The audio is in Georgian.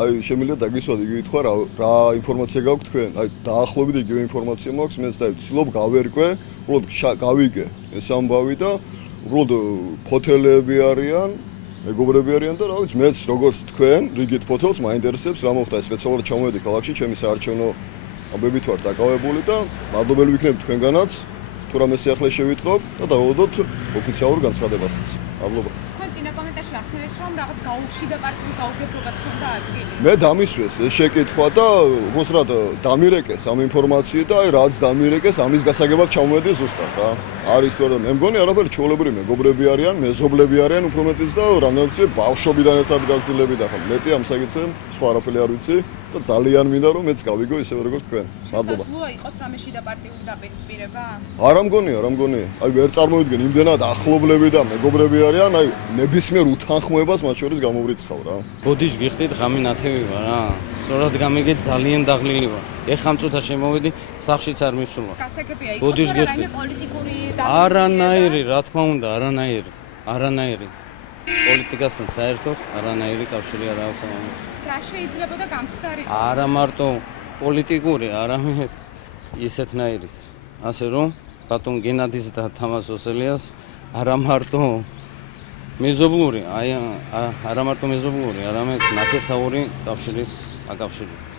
აი შემიძლია დაგისვათ იგივე თქვა რა ინფორმაცია გაქვთ თქვენ აი დაახლოებით იგივე ინფორმაცია მაქვს მეც და ვცდილობ გავერკვე უბრალოდ გავიგე ეს ამბავი და უბრალოდ ფოთელები არიან მეგობრები არიან და რა ვიცი მეც როგორც თქვენ რიგით ფოთელს მაინტერესებს რა მოხდა სპეციალურად ჩამოვედი ქალაქში ჩემი საარჩევნო ამბებით ვარ დაკავებული და მადლობელი ვიქნები თქვენგანაც თუ რამე სიახლე შევიტყობ და დავუდოთ ოფიციალურ განცხადებასაც მადლობა წინა კომენტარში ახსენეთ რომ რაღაც გაუშვიდა პარტიულ გაუგებრობას ჰქონდა ადგილი. მე დამისვეს ეს შეკითხვა და უბრალოდ დამირეკეს ამ ინფორმაციით და აი რაც დამირეკეს ამის გასაგებად ჩამოვედი ზუსტად რა. არის თორე მე მგონი არაფერი ჩვეულებრივი მეგობრები არიან, მეზობლები არიან უფრო მეტიც და რამდენიც ბავშვობიდან ერთად გავზილები და ხომ მეტი ამ საკითხზე სხვა არაფერი არ ვიცი და ძალიან მინდა რომ მეც გავიგო ისევე როგორც თქვენ. მადლობა. შესაძლოა იყოს რამეში და პარტიული დაპირისპირება? არა მგონია. აი ვერ წარმოვიდგენ იმდენად ახლობლები და მეგობრები არიან, აი ნებისმიერ უთანხმოებას მათ შორის გამოვრიცხავ რა. ბოდიშ გიხდით ღამე ნათევი ვარ რა. სწორად გამიგეთ ძალიან დაღლილი ვარ. ეხა მწუთა შემოვედი, სახშიც არ მისვლა. გასაგებია იყოს რა რაიმე პოლიტიკური არანაირი, რა თქმა უნდა, არანაირი. პოლიტიკასთან საერთოდ არანაირი კავშირი არ აქვს ამას. რა შეიძლება და გამხდარი? არა მარტო პოლიტიკური, არამედ ისეთნაირიც. ასე რომ ბატონ გენადის და თამას ოსელიას არა მარტო მეზობლური, არამედ ნათესაური კავშირის აკავშირი.